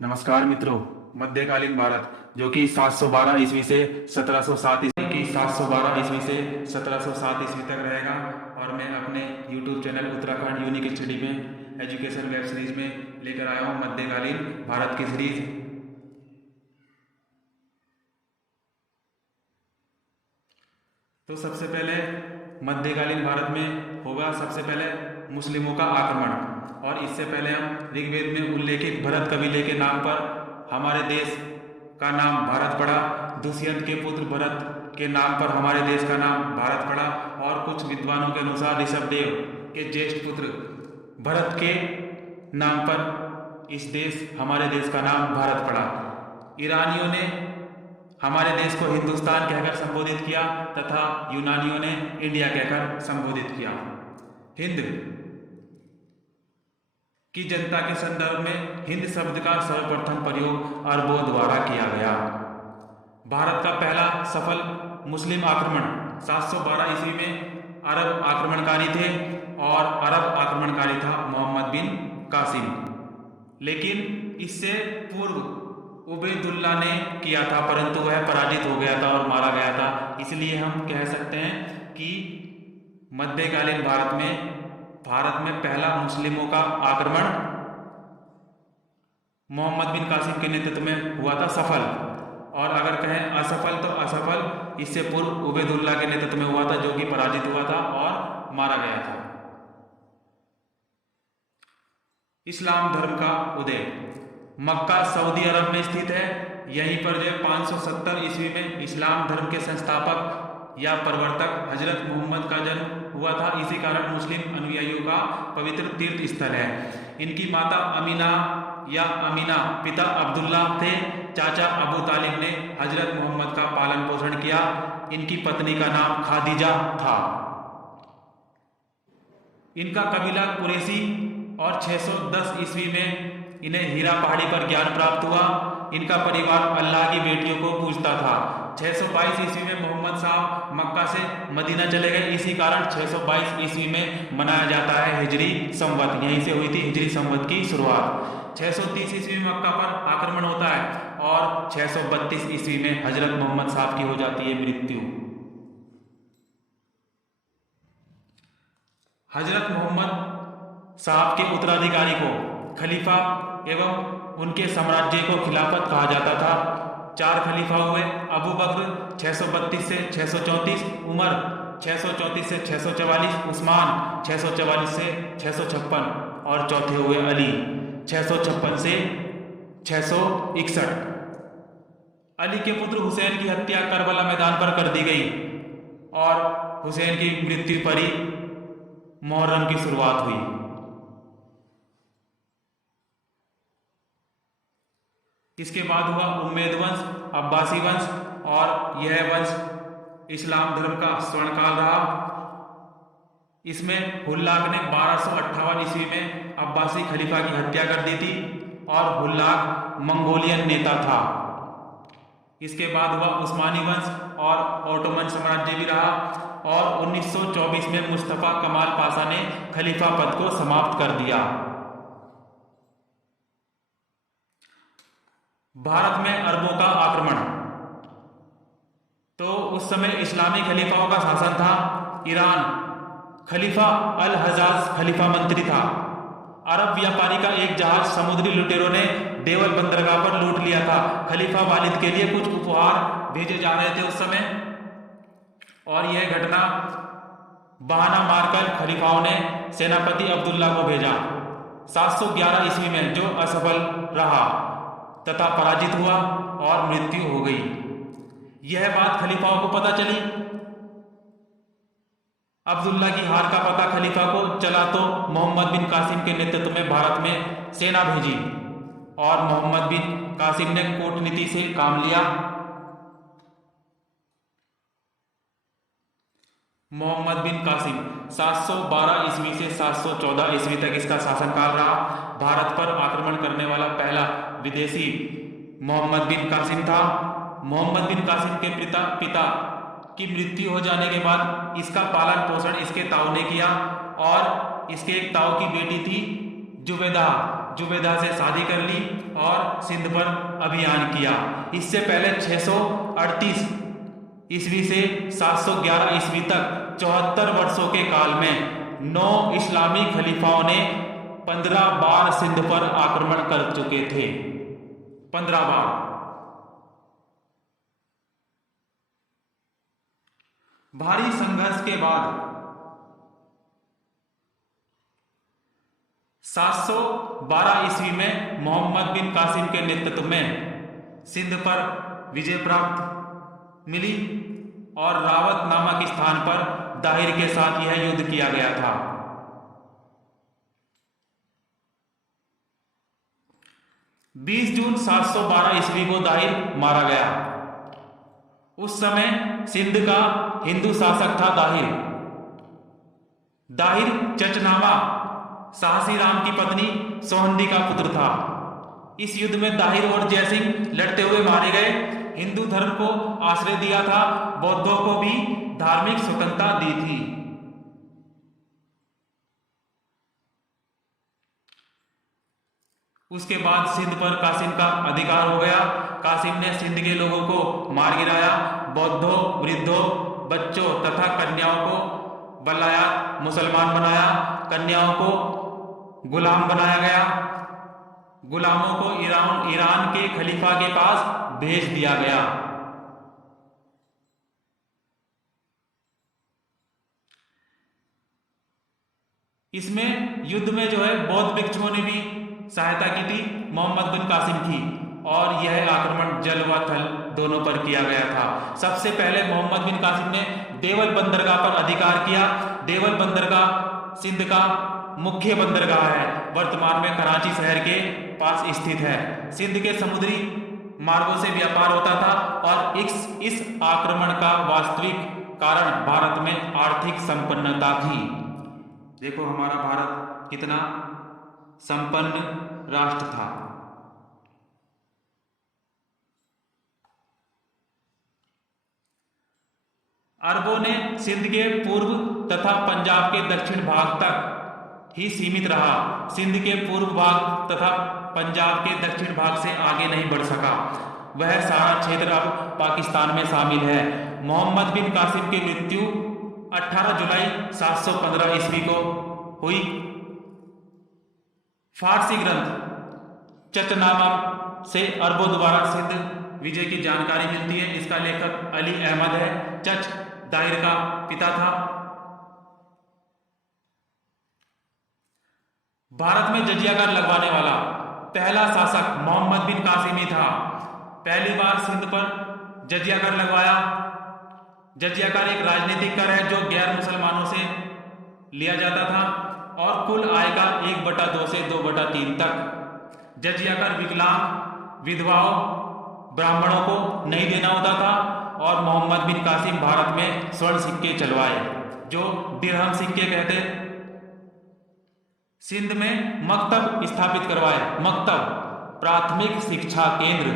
नमस्कार मित्रों। मध्यकालीन भारत जो कि 712 ईस्वी से 1707 ईस्वी तक रहेगा। और मैं अपने YouTube channel Uttarakhand unique study में एजुकेशन वेब सीरीज में लेकर आया हूँ मध्यकालीन भारत की सीरीज। तो सबसे पहले मध्यकालीन भारत में होगा सबसे पहले मुस्लिमों का आक्रमण। और इससे पहले हम ऋग्वेद में उल्लेखित भरत कबीले के नाम पर हमारे देश का नाम भारत पड़ा। दुष्यंत के पुत्र भरत के नाम पर हमारे देश का नाम भारत पड़ा। और कुछ विद्वानों के अनुसार ऋषभदेव के ज्येष्ठ पुत्र भरत के नाम पर हमारे देश का नाम भारत पड़ा। ईरानियों ने हमारे देश को हिंदुस्तान कहकर संबोधित किया तथा यूनानियों ने इंडिया कहकर संबोधित किया। हिंद की जनता के संदर्भ में हिंद शब्द का सर्वप्रथम प्रयोग अरबों द्वारा किया गया। भारत का पहला सफल मुस्लिम आक्रमण 712 ईस्वी में अरब आक्रमणकारी थे और अरब आक्रमणकारी था मोहम्मद बिन कासिम। लेकिन इससे पूर्व उबैदुल्ला ने किया था, परंतु वह पराजित हो गया था और मारा गया था। इसलिए हम कह सकते हैं कि मध्यकालीन भारत में पहला मुस्लिमों का आक्रमण मोहम्मद बिन कासिम के नेतृत्व में हुआ था सफल। और अगर कहें असफल तो असफल इससे पूर्व उबैदुल्ला के नेतृत्व में हुआ था, जो कि पराजित हुआ था और मारा गया था। इस्लाम धर्म का उदय। मक्का सऊदी अरब में स्थित है। यहीं पर जो 570 ईस्वी में इस्लाम धर्म के संस्थापक या प्रवर्तक हजरत मोहम्मद का जन्म हुआ था। इसी कारण मुस्लिम अनुयायियों का पवित्र तीर्थ स्थल है। इनकी माता अमीना पिता अब्दुल्ला थे। चाचा अबू तालिब ने हजरत मोहम्मद का पालन पोषण किया। इनकी पत्नी का नाम खादीजा था। इनका कबीला कुरैशी और 610 ईस्वी में इन्हें हीरा पहाड़ी पर ज्ञान प्राप्त हुआ। इनका परिवार अल्लाह की बेटियों को पूजता था। 622 ईस्वी में मोहम्मद साहब मक्का से मदीना चले गए। इसी कारण 622 ईस्वी में मनाया जाता है हिजरी संवत। यहीं से हुई थी हिजरी संवत की शुरुआत। 630 ईस्वी में मक्का पर आक्रमण होता है और 632 ईस्वी में हजरत मोहम्मद साहब की हो जाती है मृत्यु। हजरत मोहम्मद साहब के उत्तराधिकारी को खलीफा एवं उनके साम्राज्य को खिलाफत कहा जाता था। 4 खलीफा हुए। अबू बकर 632 से 634, उमर 634 से 644, उस्मान 644 से 656 और चौथे हुए अली 656 से 661। अली के पुत्र हुसैन की हत्या करबला मैदान पर कर दी गई और हुसैन की मृत्यु पर ही मुहर्रम की शुरुआत हुई। इसके बाद हुआ उम्मैद वंश, अब्बासी वंश और यह वंश इस्लाम धर्म का स्वर्णकाल रहा। इसमें हुल्लाक ने 1258 ईस्वी में अब्बासी खलीफा की हत्या कर दी थी और हुल्लाक मंगोलियन नेता था। इसके बाद हुआ उस्मानी वंश और ओटोमन साम्राज्य भी रहा। और 1924 में मुस्तफा कमाल पाशा ने खलीफा पद को समाप्त कर दिया। भारत में अरबों का आक्रमण। तो उस समय इस्लामी खलीफाओं का शासन था। ईरान खलीफा अल हजाज खलीफा मंत्री था। अरब व्यापारी का एक जहाज समुद्री लुटेरों ने देवल बंदरगाह पर लूट लिया था। खलीफा वालिद के लिए कुछ उपहार भेजे जा रहे थे उस समय, और यह घटना बहाना मारकर खलीफाओं ने सेनापति अब्दुल्ला को भेजा 711 ईस्वी में, जो असफल रहा तथा पराजित हुआ और मृत्यु हो गई। यह बात खलीफाओं को पता चली। अब्दुल्ला की हार का पता खलीफा को चला तो मोहम्मद बिन कासिम के नेतृत्व में भारत में सेना भेजी और मोहम्मद बिन कासिम ने कूटनीति से काम लिया। मोहम्मद बिन कासिम 712 ईस्वी से 714 ईस्वी तक इसका शासनकाल रहा। भारत पर आक्रमण करने वाला पहला विदेशी मोहम्मद बिन कासिम था। मोहम्मद बिन कासिम के पिता की मृत्यु हो जाने के बाद इसका पालन पोषण इसके ताऊ ने किया और इसके एक ताऊ की बेटी थी जुबैदा, जुबेदा से शादी कर ली और सिंध पर अभियान किया। इससे पहले 638 ईस्वी से 711 ईस्वी तक 74 वर्षों के काल में 9 इस्लामी खलीफाओं ने 15 बार सिंध पर आक्रमण कर चुके थे। 15 बार। भारी संघर्ष के बाद 712 ईस्वी में मोहम्मद बिन कासिम के नेतृत्व में सिंध पर विजय प्राप्त मिली और रावत नामक स्थान पर दाहिर के साथ यह युद्ध किया गया था। 20 जून 712 ईस्वी को दाहिर मारा गया। उस समय सिंध का हिंदू शासक था दाहिर। दाहिर चचनामा साहसी राम की पत्नी सोहंदी का पुत्र था। इस युद्ध में दाहिर और जयसिंह लड़ते हुए मारे गए। हिंदू धर्म को आश्रय दिया था, बौद्धों को भी धार्मिक स्वतंत्रता दी थी। उसके बाद सिंध पर कासिम का अधिकार हो गया। कासिम ने सिंध के लोगों को मार गिराया। बौद्धों, वृद्धों, बच्चों तथा कन्याओं को बलाया मुसलमान बनाया। कन्याओं को गुलाम बनाया गया। गुलामों को ईरान के खलीफा के पास भेज दिया गया। इसमें युद्ध में जो है बौद्ध भिक्षुओं ने भी सहायता की थी, मोहम्मद बिन कासिम की, और यह आक्रमण जल व थल दोनों पर किया गया था। सबसे पहले मोहम्मद बिन कासिम ने देवल बंदरगाह पर अधिकार किया। देवल बंदरगाह सिंध का मुख्य बंदरगाह है, वर्तमान में कराची शहर के पास स्थित है। सिंध के समुद्री मार्गों से व्यापार होता था और इस आक्रमण का वास्तविक कारण भारत में आर्थिक संपन्नता थी। देखो हमारा भारत कितना संपन्न राष्ट्र था। अरबों ने सिंध के पूर्व तथा पंजाब के दक्षिण भाग तक ही सीमित रहा। सिंध के पूर्व भाग तथा पंजाब के दक्षिण भाग से आगे नहीं बढ़ सका। वह सारा क्षेत्र अब पाकिस्तान में शामिल है। मोहम्मद बिन कासिम की मृत्यु 18 जुलाई 715 ईस्वी को हुई। फारसी ग्रंथ चचनामा से अरबों द्वारा सिंध विजय की जानकारी मिलती है। इसका लेखक अली अहमद है। चच दाहिर का पिता था। भारत में जजिया कर लगवाने वाला पहला शासक मोहम्मद बिन कासिम ही था। पहली बार सिंध पर जजिया कर लगवाया। जजिया कर एक राजनीतिक कर है जो गैर मुसलमानों से लिया जाता था और कुल आय का 1/2 से 2/3 तक। जजिया कर विकलांग, विधवाओं, ब्राह्मणों को नहीं देना होता था। और मोहम्मद बिन कासिम भारत में स्वर्ण सिक्के चलवाए जो दिरहम सिक्के कहते। सिंध में मकतब स्थापित करवाए। मकतब प्राथमिक शिक्षा केंद्र।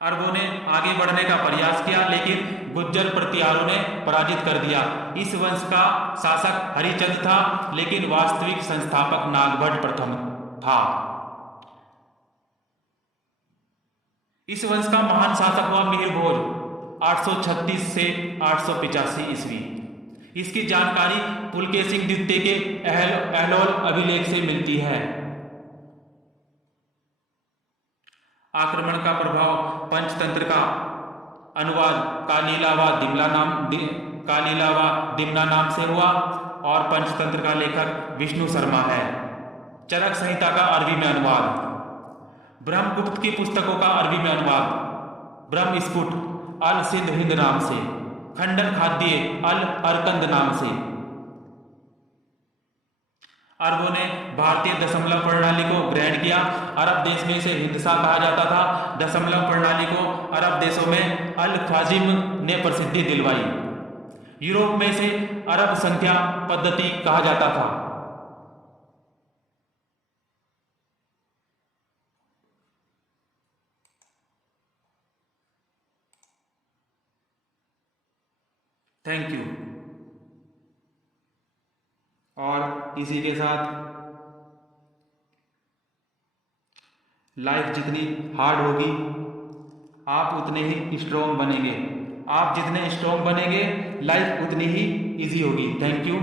अरबों ने आगे बढ़ने का प्रयास किया लेकिन गुज्जर प्रतिहारों ने पराजित कर दिया। इस वंश का शासक हरिचंद था लेकिन वास्तविक संस्थापक नागभट्ट प्रथम था। इस वंश का महान शासक हुआ मिहिर भोज 836 से 885 ईस्वी। इसकी जानकारी पुलकेशिन सिंह द्वितीय के एहलोल अभिलेख से मिलती है। आक्रमण का प्रभाव पंचतंत्र का अनुवाद कालीला व दिमना नाम से हुआ और पंचतंत्र का लेखक विष्णु शर्मा है। चरक संहिता का अरबी में अनुवाद, ब्रह्मगुप्त की पुस्तकों का अरबी में अनुवाद ब्रह्मस्फुट अल सिंध हिंद नाम से, खंडन खाद्य अल अरकंद नाम से। अरबों ने भारतीय दशमलव प्रणाली को ग्रहण किया। अरब देश में इसे हिंदसा कहा जाता था। दशमलव प्रणाली को अरब देशों में अल ख्वाजिम ने प्रसिद्धि दिलवाई। यूरोप में इसे अरब संख्या पद्धति कहा जाता था। Thank you. और इसी के साथ लाइफ जितनी हार्ड होगी आप उतने ही स्ट्रॉन्ग बनेंगे। आप जितने स्ट्रॉन्ग बनेंगे लाइफ उतनी ही इजी होगी। Thank you.